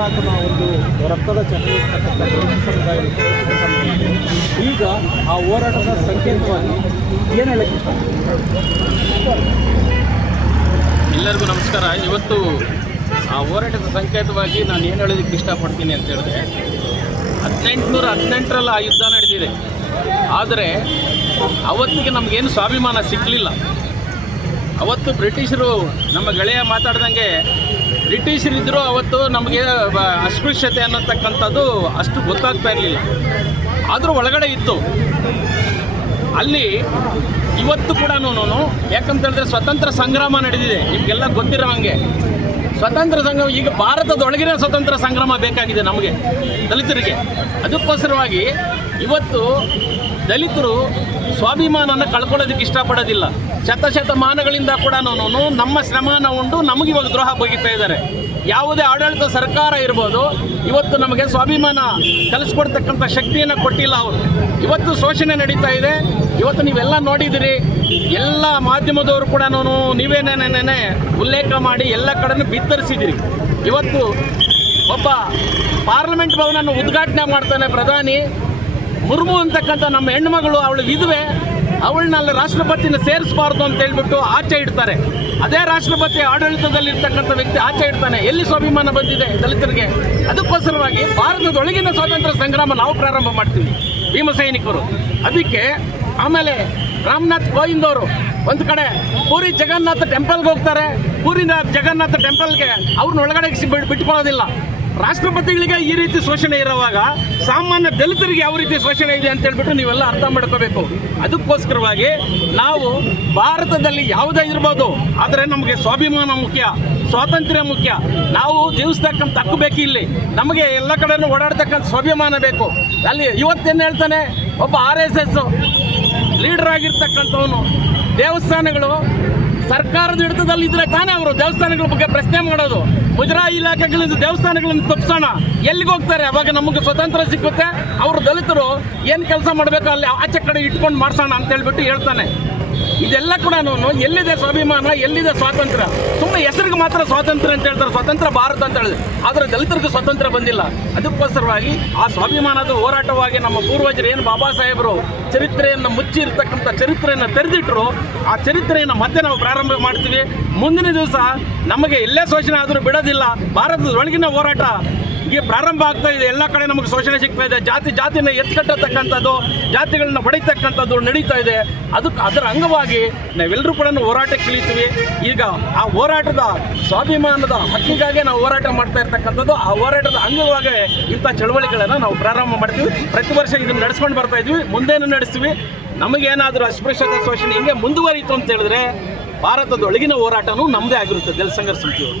ಮಾತನ ಒಂದು ರಕ್ತದ ಚಟುವಟಿಕೆ ಸಮುದಾಯ ಈಗ ಆ ಹೋರಾಟದ ಸಂಕೇತವಾಗಿ ಏನು ಹೇಳಕ್ಕೆ ಎಲ್ಲರಿಗೂ ನಮಸ್ಕಾರ. ಇವತ್ತು ಆ ಹೋರಾಟದ ಸಂಕೇತವಾಗಿ ನಾನು ಏನು ಹೇಳೋದಕ್ಕೆ ಇಷ್ಟಪಡ್ತೀನಿ ಅಂತ ಹೇಳಿದ್ರೆ 1818ರಲ್ಲಿ ಆ ಯುದ್ಧ ನಡೆದಿದೆ. ಆದರೆ ಅವತ್ತಿಗೆ ನಮಗೇನು ಸ್ವಾಭಿಮಾನ ಸಿಕ್ಕಲಿಲ್ಲ. ಅವತ್ತು ಬ್ರಿಟಿಷರು ನಮ್ಮ ಗೆಳೆಯ ಮಾತಾಡ್ದಂಗೆ ಬ್ರಿಟಿಷರಿದ್ದರೂ ಅವತ್ತು ನಮಗೆ ಅಸ್ಪೃಶ್ಯತೆ ಅನ್ನತಕ್ಕಂಥದ್ದು ಅಷ್ಟು ಗೊತ್ತಾಗ್ತಾ ಇರಲಿಲ್ಲ. ಆದರೂ ಒಳಗಡೆ ಇತ್ತು. ಅಲ್ಲಿ ಇವತ್ತು ಕೂಡ ಯಾಕಂತ ಹೇಳಿದ್ರೆ ಸ್ವತಂತ್ರ ಸಂಗ್ರಾಮ ನಡೆದಿದೆ. ನಿಮಗೆಲ್ಲ ಗೊತ್ತಿರೋ ಹಾಗೆ ಸ್ವತಂತ್ರ ಸಂಗ್ರಾಮ ಈಗ ಭಾರತದೊಳಗಿನ ಸ್ವತಂತ್ರ ಸಂಗ್ರಾಮ ಬೇಕಾಗಿದೆ ನಮಗೆ ದಲಿತರಿಗೆ. ಅದಕ್ಕೋಸ್ಕರವಾಗಿ ಇವತ್ತು ದಲಿತರು ಸ್ವಾಭಿಮಾನನ ಕಳ್ಕೊಳ್ಳೋದಕ್ಕೆ ಇಷ್ಟಪಡೋದಿಲ್ಲ. ಶತಮಾನಗಳಿಂದ ಕೂಡ ನಮ್ಮ ಶ್ರಮನ ಉಂಡು ನಮಗಿವಾಗ ದ್ರೋಹ ಬಗೆತಾ ಇದ್ದಾರೆ. ಯಾವುದೇ ಆಡಳಿತ ಸರ್ಕಾರ ಇರ್ಬೋದು, ಇವತ್ತು ನಮಗೆ ಸ್ವಾಭಿಮಾನ ಕಲಿಸ್ಕೊಡ್ತಕ್ಕಂಥ ಶಕ್ತಿಯನ್ನು ಕೊಟ್ಟಿಲ್ಲ ಅವರು. ಇವತ್ತು ಶೋಷಣೆ ನಡೀತಾ ಇದೆ. ಇವತ್ತು ನೀವೆಲ್ಲ ನೋಡಿದಿರಿ, ಎಲ್ಲ ಮಾಧ್ಯಮದವರು ಕೂಡ ನೀವೇನೇನೇನೇ ಉಲ್ಲೇಖ ಮಾಡಿ ಎಲ್ಲ ಕಡೆನೂ ಬಿತ್ತರಿಸಿದಿರಿ. ಇವತ್ತು ಒಬ್ಬ ಪಾರ್ಲಿಮೆಂಟ್ ಭವನನ್ನು ಉದ್ಘಾಟನೆ ಮಾಡ್ತಾನೆ ಪ್ರಧಾನಿ ಮುರ್ಮು ಅಂತಕ್ಕಂಥ ನಮ್ಮ ಹೆಣ್ಣುಮಗಳು, ಅವಳು ವಿಧವೆ, ಅವಳನ್ನ ಅಲ್ಲಿ ರಾಷ್ಟ್ರಪತಿನ ಸೇರಿಸಬಾರ್ದು ಅಂತ ಹೇಳ್ಬಿಟ್ಟು ಆಚೆ ಇಡ್ತಾರೆ. ಅದೇ ರಾಷ್ಟ್ರಪತಿ ಆಡಳಿತದಲ್ಲಿರ್ತಕ್ಕಂಥ ವ್ಯಕ್ತಿ ಆಚೆ ಇಡ್ತಾನೆ. ಎಲ್ಲಿ ಸ್ವಾಭಿಮಾನ ಬಂದಿದೆ ದಲಿತರಿಗೆ? ಅದಕ್ಕೋಸ್ಕರವಾಗಿ ಭಾರತದೊಳಗಿನ ಸ್ವಾತಂತ್ರ್ಯ ಸಂಗ್ರಾಮ ನಾವು ಪ್ರಾರಂಭ ಮಾಡ್ತೀವಿ ಭೀಮ ಸೈನಿಕರು. ಅದಕ್ಕೆ ಆಮೇಲೆ ರಾಮನಾಥ್ ಕೋವಿಂದ್ ಅವರು ಒಂದು ಕಡೆ ಪೂರಿ ಜಗನ್ನಾಥ ಟೆಂಪಲ್ಗೆ ಹೋಗ್ತಾರೆ. ಪೂರಿ ಜಗನ್ನಾಥ ಟೆಂಪಲ್ಗೆ ಅವ್ರನ್ನ ಒಳಗಡೆ ಬಿಟ್ಕೊಳ್ಳೋದಿಲ್ಲ. ರಾಷ್ಟ್ರಪತಿಗಳಿಗೆ ಈ ರೀತಿ ಶೋಷಣೆ ಇರುವಾಗ ಸಾಮಾನ್ಯ ದಲಿತರಿಗೆ ಯಾವ ರೀತಿ ಶೋಷಣೆ ಇದೆ ಅಂತ ಹೇಳ್ಬಿಟ್ಟು ನೀವೆಲ್ಲ ಅರ್ಥ ಮಾಡ್ಕೋಬೇಕು. ಅದಕ್ಕೋಸ್ಕರವಾಗಿ ನಾವು ಭಾರತದಲ್ಲಿ ಯಾವುದೇ ಇರ್ಬೋದು, ಆದರೆ ನಮಗೆ ಸ್ವಾಭಿಮಾನ ಮುಖ್ಯ, ಸ್ವಾತಂತ್ರ್ಯ ಮುಖ್ಯ. ನಾವು ಜೀವಿಸ್ತಕ್ಕಂಥ ಹಕ್ಕು ಬೇಕು. ಇಲ್ಲಿ ನಮಗೆ ಎಲ್ಲ ಕಡೆನೂ ಓಡಾಡ್ತಕ್ಕಂಥ ಸ್ವಾಭಿಮಾನ ಬೇಕು. ಅಲ್ಲಿ ಇವತ್ತೇನು ಹೇಳ್ತಾನೆ, ಒಬ್ಬ RSS ಲೀಡರ್ ಆಗಿರ್ತಕ್ಕಂಥವನು ದೇವಸ್ಥಾನಗಳು ಸರ್ಕಾರದ ಹಿಡಿತದಲ್ಲಿ ಇದ್ರೆ ತಾನೇ ಅವರು ದೇವಸ್ಥಾನಗಳ ಬಗ್ಗೆ ಪ್ರಶ್ನೆ ಮಾಡೋದು. ಮುಜರಾಯಿ ಇಲಾಖೆಗಳಿಂದ ದೇವಸ್ಥಾನಗಳನ್ನು ತಪ್ಪಿಸೋಣ, ಎಲ್ಲಿಗೆ ಹೋಗ್ತಾರೆ? ಅವಾಗ ನಮಗೆ ಸ್ವತಂತ್ರ ಸಿಕ್ಕುತ್ತೆ. ಅವರು ದಲಿತರು ಏನು ಕೆಲಸ ಮಾಡಬೇಕು ಅಲ್ಲಿ ಆಚೆ ಕಡೆ ಇಟ್ಕೊಂಡು ಮಾಡಿಸೋಣ ಅಂತ ಹೇಳ್ಬಿಟ್ಟು ಹೇಳ್ತಾನೆ. ಇದೆಲ್ಲ ಕೂಡ ಎಲ್ಲಿದೆ ಸ್ವಾಭಿಮಾನ, ಎಲ್ಲಿದೆ ಸ್ವಾತಂತ್ರ್ಯ? ಸುಮ್ಮನೆ ಹೆಸರಿಗೆ ಮಾತ್ರ ಸ್ವಾತಂತ್ರ್ಯ ಅಂತ ಹೇಳ್ತಾರೆ, ಸ್ವತಂತ್ರ ಭಾರತ ಅಂತ ಹೇಳಿದ್ರೆ. ಆದರೆ ದಲಿತರಿಗೆ ಸ್ವಾತಂತ್ರ್ಯ ಬಂದಿಲ್ಲ. ಅದಕ್ಕೋಸ್ಕರವಾಗಿ ಆ ಸ್ವಾಭಿಮಾನದ ಹೋರಾಟವಾಗಿ ನಮ್ಮ ಪೂರ್ವಜರು ಏನು ಬಾಬಾ ಸಾಹೇಬರು ಚರಿತ್ರೆಯನ್ನು ಮುಚ್ಚಿ ಇರ್ತಕ್ಕಂಥ ಚರಿತ್ರೆಯನ್ನು ತೆರೆದಿಟ್ಟರು, ಆ ಚರಿತ್ರೆಯನ್ನು ಮತ್ತೆ ನಾವು ಪ್ರಾರಂಭ ಮಾಡ್ತೀವಿ. ಮುಂದಿನ ದಿವಸ ನಮಗೆ ಎಲ್ಲೇ ಶೋಷಣೆ ಆದರೂ ಬಿಡೋದಿಲ್ಲ. ಭಾರತದೊಳಗಿನ ಹೋರಾಟ ಈಗ ಪ್ರಾರಂಭ ಆಗ್ತಾ ಇದೆ. ಎಲ್ಲ ಕಡೆ ನಮಗೆ ಶೋಷಣೆ ಸಿಗ್ತಾ ಇದೆ. ಜಾತಿನ ಎತ್ಕಟ್ಟತಕ್ಕಂಥದ್ದು, ಜಾತಿಗಳನ್ನ ಹೊಡಿತಕ್ಕಂಥದ್ದು ನಡೀತಾ ಇದೆ. ಅದರ ಅಂಗವಾಗಿ ನಾವೆಲ್ಲರೂ ಕೂಡ ಹೋರಾಟಕ್ಕೆ ಇಳಿತೀವಿ. ಈಗ ಆ ಹೋರಾಟದ ಸ್ವಾಭಿಮಾನದ ಹಕ್ಕಿಗಾಗಿ ನಾವು ಹೋರಾಟ ಮಾಡ್ತಾ ಇರ್ತಕ್ಕಂಥದ್ದು, ಆ ಹೋರಾಟದ ಅಂಗವಾಗಿ ಇಂಥ ಚಳವಳಿಗಳನ್ನು ನಾವು ಪ್ರಾರಂಭ ಮಾಡ್ತೀವಿ. ಪ್ರತಿ ವರ್ಷ ಇದನ್ನು ನಡೆಸ್ಕೊಂಡು ಬರ್ತಾ ಇದ್ವಿ, ಮುಂದೇನು ನಡೆಸ್ತೀವಿ. ನಮಗೇನಾದರೂ ಅಸ್ಪೃಶ್ಯತೆ ಶೋಷಣೆ ಹಿಂಗೆ ಮುಂದುವರಿಯಿತು ಅಂತ ಹೇಳಿದ್ರೆ ಭಾರತದೊಳಗಿನ ಹೋರಾಟನೂ ನಮ್ಮದೇ ಆಗಿರುತ್ತೆ ದಲಿತ ಸಂಘರ್ಷ ಸಮಿತಿಯವರು.